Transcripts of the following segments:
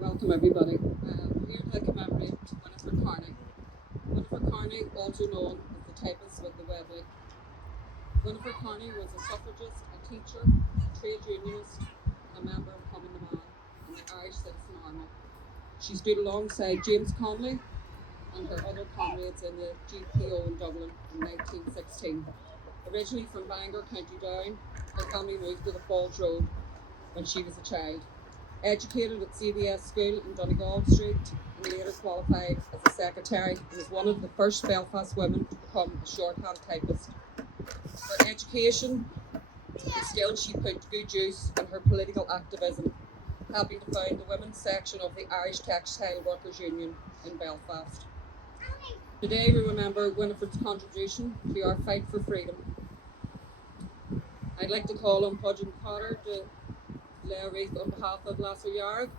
Welcome everybody. We're here to commemorate Winifred Carney. Winifred Carney, also known as the typist with the webley. Winifred Carney was a suffragist, a teacher, a trade unionist, and a member of Cumann in the Irish Citizen Army. She stood alongside James Connolly and her other comrades in the GPO in Dublin in 1916. Originally from Bangor, County Down, her family moved to the Falls Road when she was a child. Educated at CBS School in Donegal Street, and later qualified as a secretary and was one of the first Belfast women to become a shorthand typist. Her education and skills she put to good use in her political activism, helping to found the women's section of the Irish Textile Workers Union in Belfast. Today we remember Winifred's contribution to our fight for freedom. I'd like to call on Pádraic to lay a wreath on behalf of Lasair Dhearg.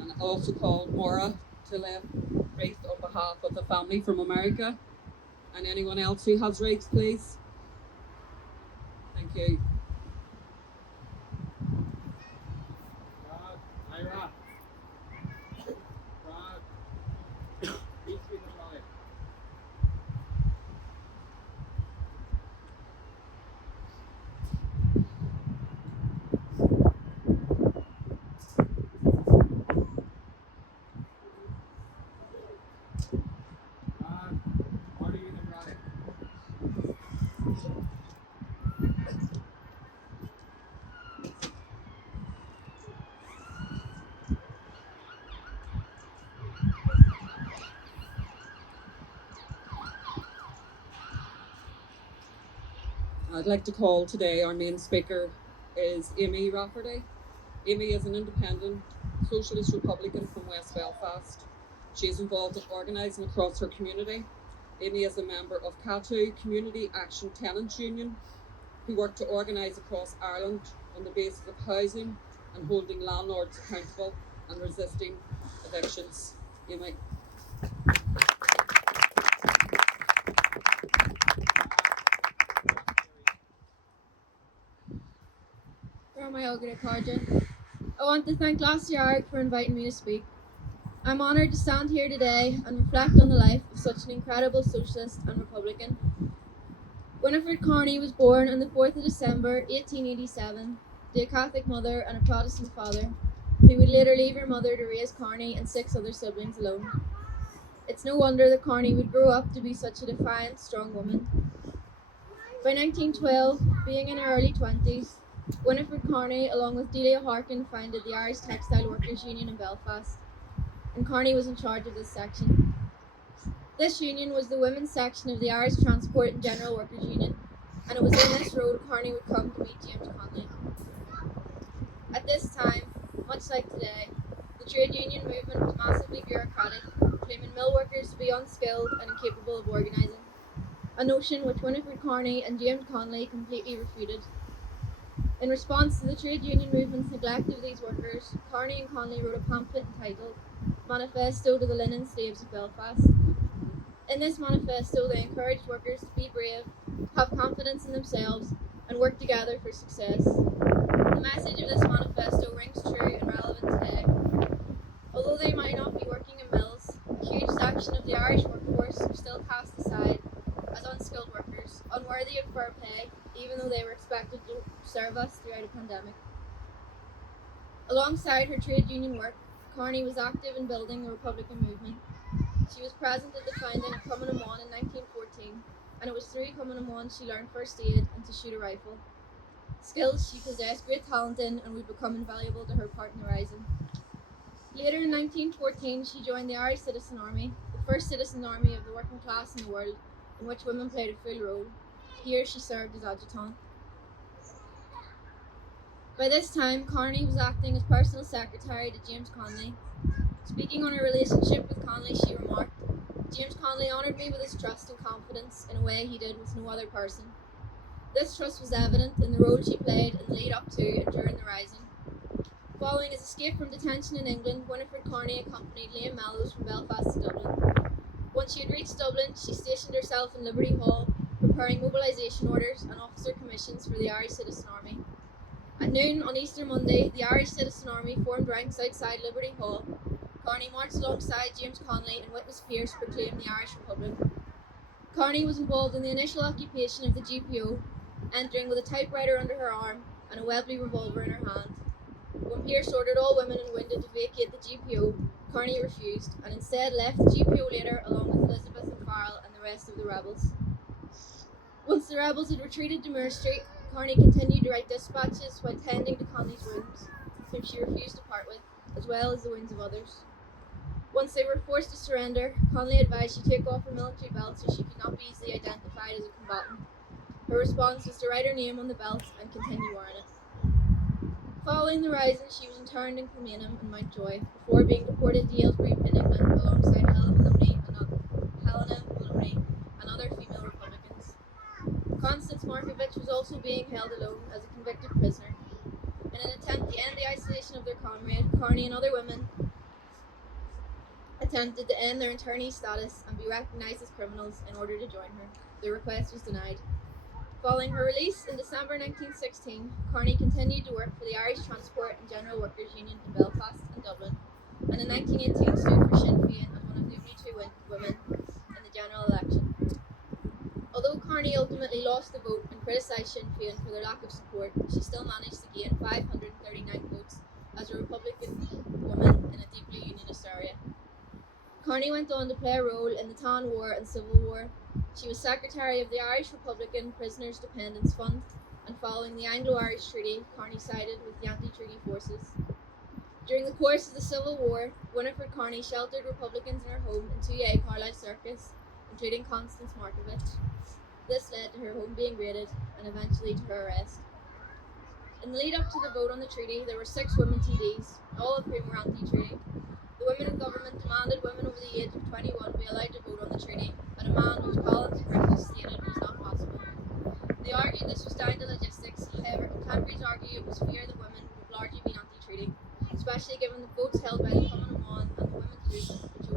And I also call Máire to lay a wreath on behalf of the family from America. And anyone else who has wreaths, please. Thank you. Máire. I'd like to call today, our main speaker is Amy Rafferty. Amy is an independent socialist Republican from West Belfast. She is involved in organising across her community. Amy is a member of CATU Community Action Tenants Union, who work to organise across Ireland on the basis of housing and holding landlords accountable and resisting evictions. Amy. I want to thank Lasair Dhearg for inviting me to speak. I'm honoured to stand here today and reflect on the life of such an incredible socialist and Republican. Winifred Carney was born on the 4th of December 1887 to a Catholic mother and a Protestant father, who would later leave her mother to raise Carney and 6 other siblings alone. It's no wonder that Carney would grow up to be such a defiant, strong woman. By 1912, being in her early 20s, Winifred Carney, along with Delia Harkin, founded the Irish Textile Workers Union in Belfast, and Carney was in charge of this section. This union was the women's section of the Irish Transport and General Workers Union, and it was in this road Carney would come to meet James Connolly. At this time, much like today, the trade union movement was massively bureaucratic, claiming mill workers to be unskilled and incapable of organising, a notion which Winifred Carney and James Connolly completely refuted. In response to the trade union movement's neglect of these workers, Carney and Connolly wrote a pamphlet entitled Manifesto to the Linen Slaves of Belfast. In this manifesto, they encouraged workers to be brave, have confidence in themselves, and work together for success. The message of this manifesto rings true and relevant today. Although they might not be working in mills, a huge section of the Irish workforce are still cast aside as unskilled workers, unworthy of fair pay, even though they were expected to serve us throughout a pandemic. Alongside her trade union work, Carney was active in building the Republican movement. She was present at the founding of Cumann in 1914, and it was through Cumann she learned first aid and to shoot a rifle. Skills she possessed great talent in and would become invaluable to her part in the rising. Later in 1914, she joined the Irish Citizen Army, the first citizen army of the working class in the world, in which women played a full role. Here she served as adjutant. By this time, Carney was acting as personal secretary to James Connolly. Speaking on her relationship with Connolly, she remarked, "James Connolly honoured me with his trust and confidence in a way he did with no other person. This trust was evident in the role she played in the lead up to and during the rising. Following his escape from detention in England, Winifred Carney accompanied Liam Melrose from Belfast to Dublin. Once she had reached Dublin, she stationed herself in Liberty Hall, preparing mobilisation orders and officer commissions for the Irish Citizen Army. At noon on Easter Monday, the Irish Citizen Army formed ranks outside Liberty Hall. Carney marched alongside James Connolly and Witness Pearce to proclaim the Irish Republic. Carney was involved in the initial occupation of the GPO, entering with a typewriter under her arm and a Webley revolver in her hand. When Pearce ordered all women and wounded to vacate the GPO, Carney refused and instead left the GPO later along with Elizabeth and Farrell and the rest of the rebels. Once the rebels had retreated to Moore Street, Carney continued to write dispatches while tending to Connolly's wounds, whom she refused to part with, as well as the wounds of others. Once they were forced to surrender, Connolly advised she take off her military belt so she could not be easily identified as a combatant. Her response was to write her name on the belt and continue wearing it. Following the rising, she was interned in Cumann and Mountjoy before being deported to Aylesbury in England alongside Helena Maloney and other female Republicans. Constance Markovich was also being held alone as a convicted prisoner. In an attempt to end the isolation of their comrade, Carney and other women attempted to end their internee status and be recognised as criminals in order to join her. Their request was denied. Following her release in December 1916, Carney continued to work for the Irish Transport and General Workers Union in Belfast and Dublin, and in 1918 stood for Sinn Féin as one of the only two women in the general election. Although Carney ultimately lost the vote and criticised Sinn Féin for their lack of support, she still managed to gain 539 votes as a Republican woman in a deeply unionist area. Carney went on to play a role in the Tan War and Civil War. She was secretary of the Irish Republican Prisoners' Dependence Fund, and following the Anglo-Irish Treaty, Carney sided with the anti-treaty forces. During the course of the Civil War, Winifred Carney sheltered Republicans in her home in 2A Carlisle Circus, including Constance Markovich. This led to her home being raided and eventually to her arrest. In the lead up to the vote on the treaty, there were 6 women TDs, all of whom were anti-treaty. The women in government demanded women over the age of 21 be allowed to vote on the treaty, a demand which Collins and Griffith stated was not possible. They argued this was down to logistics, however contemporaries argue it was fear that women would have largely been anti-treaty, especially given the votes held by the Cumann and the women's group, which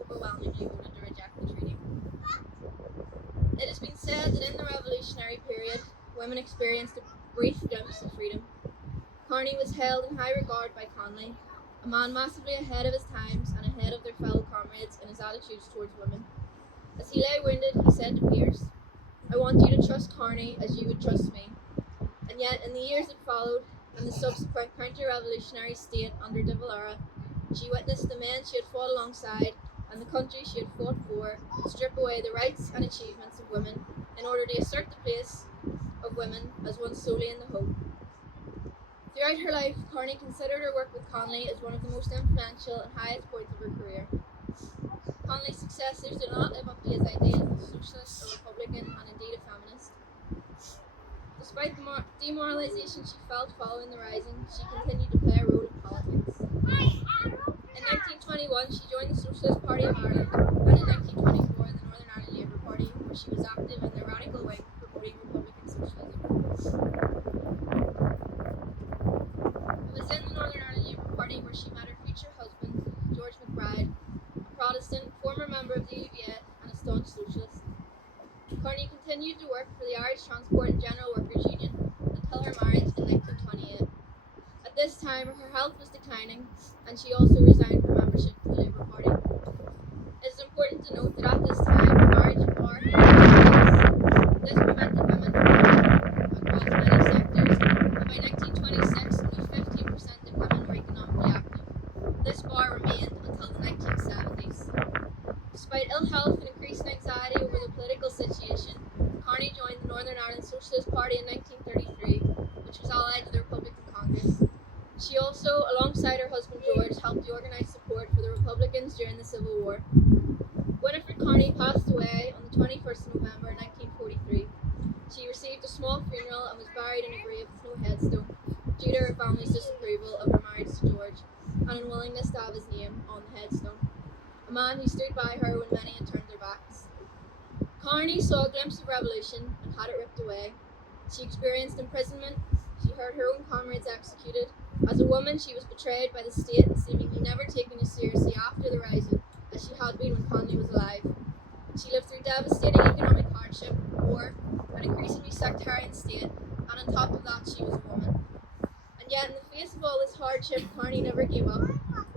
overwhelmingly voted to reject the treaty. It has been said that in the revolutionary period, women experienced a brief glimpse of freedom. Carney was held in high regard by Connolly, a man massively ahead of his times and ahead of their fellow comrades in his attitudes towards women. As he lay wounded, he said to Pearce, "I want you to trust Carney as you would trust me." And yet, in the years that followed, and the subsequent counter-revolutionary state under De Valera, she witnessed the men she had fought alongside and the country she had fought for strip away the rights and achievements of women in order to assert the place of women as one solely in the home. Throughout her life, Carney considered her work with Connolly as one of the most influential and highest points of her career. Connolly's successors did not live up to his ideals as a socialist, a republican, and indeed a feminist. Despite the demoralisation she felt following the rising, she continued to play a role in politics. In 1921, she joined the Socialist Party of Ireland, and in 1924, the Northern Ireland Labour Party, where she was active in the radical wing promoting republican socialism. It was in the Northern Ireland Labour Party where she met her future husband, George McBride, a Protestant, former member of the UVA, and a staunch socialist. Carney continued to work for the Irish Transport and General Workers Union until her marriage in 1928. At this time, her health was declining, and she also resigned from membership to the Labour Party. It is important to note that at this time, marriage and power had been this prevented women from voting across many sectors, and by 1926, only 15% of women were economically active. This bar remained until the 1970s. Despite ill health and increased anxiety over the political situation, Carney joined the Northern Ireland Socialist Party in 1933, which was allied to the Republican Congress. She also, alongside her husband George, helped to organise support for the Republicans during the Civil War. Winifred Carney passed away on the 21st of November 1943. She received a small funeral and was buried in a grave with no headstone, due to her family's disapproval of her marriage to George and unwillingness to have his name on the headstone, a man who stood by her when many had turned their backs. Carney saw a glimpse of revolution and had it ripped away. She experienced imprisonment. She heard her own comrades executed. As a woman, she was betrayed by the state and seemingly never taken as seriously after the rising as she had been when Connolly was alive. She lived through devastating economic hardship, war, an increasingly sectarian state, and on top of that, she was a woman. And yet, in the face of all this hardship, Carney never gave up.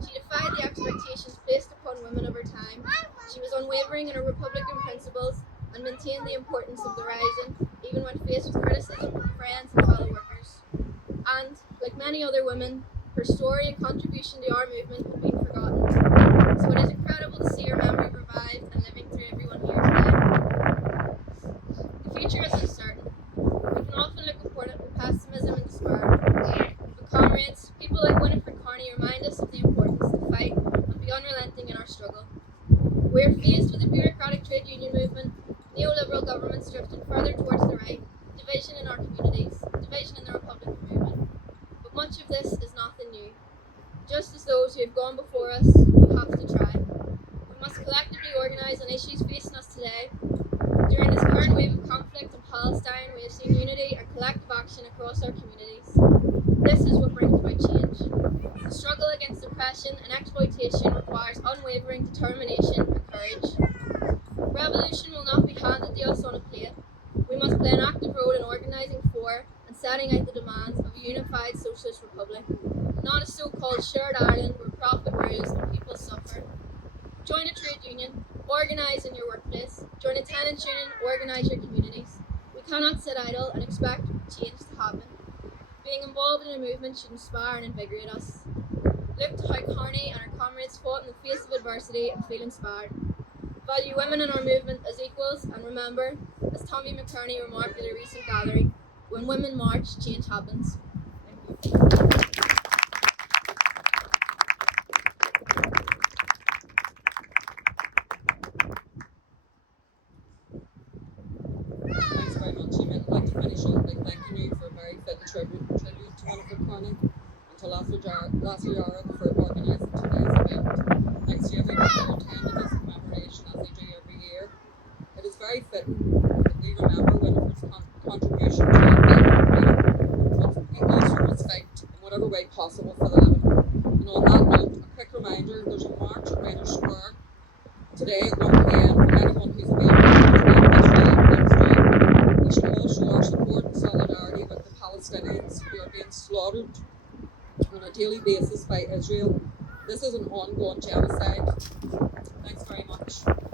She defied the expectations placed upon women of her time. She was unwavering in her Republican principles and maintained the importance of the rising, even when faced with criticism from friends and fellow workers. And, like many other women, her story and contribution to our movement have been forgotten. So it is incredible to see her memory revived and living through everyone here today. The future is uncertain. We can often look upon it with pessimism and despair. But comrades, people like Winifred Carney remind us of the importance to fight and be unrelenting in our struggle. We are faced with a bureaucratic trade union movement, neoliberal governments drifting further towards the right, division in our communities, division in the Republican movement. But much of this is nothing new. Just as those who have gone before us, we have to try. We must collectively organise on issues facing us today. During this current wave of conflict in Palestine, we have seen unity and collective action across our communities. This is what brings about change. The struggle against oppression and exploitation requires unwavering determination and courage. Revolution will not be handed to us on a plate. We must play an active role in organising for and setting out the demands of a unified socialist republic, not a so-called shared Ireland where profit rules and people suffer. Join a trade union, organise in your workplace, join a tenants union, organise your communities. We cannot sit idle and expect change to happen. Being involved in a movement should inspire and invigorate us. Look to how Carney and her comrades fought in the face of adversity and feel inspired. Value women in our movement as equals and remember, as Tommy McCurney remarked at a recent gathering, when women march, change happens. Thank you. Thanks very much, Amy. I'd like to finish off by thanking you for a very fitting tribute to Winifred Carney and to Lasair Dhearg for organising today's event. Thanks to everyone for attending this commemoration as they do every year. It is very fitting that we remember Winifred's contribution to our fight for freedom, but we also must fight in whatever way possible for the living. And on that note, a quick reminder, there's a march at Rainer Square today at 1 p.m. for anyone who's available to attend this rally next year. We should all show our support and solidarity with the Palestinians who are being slaughtered on a daily basis by Israel. This is an ongoing genocide. Thanks very much.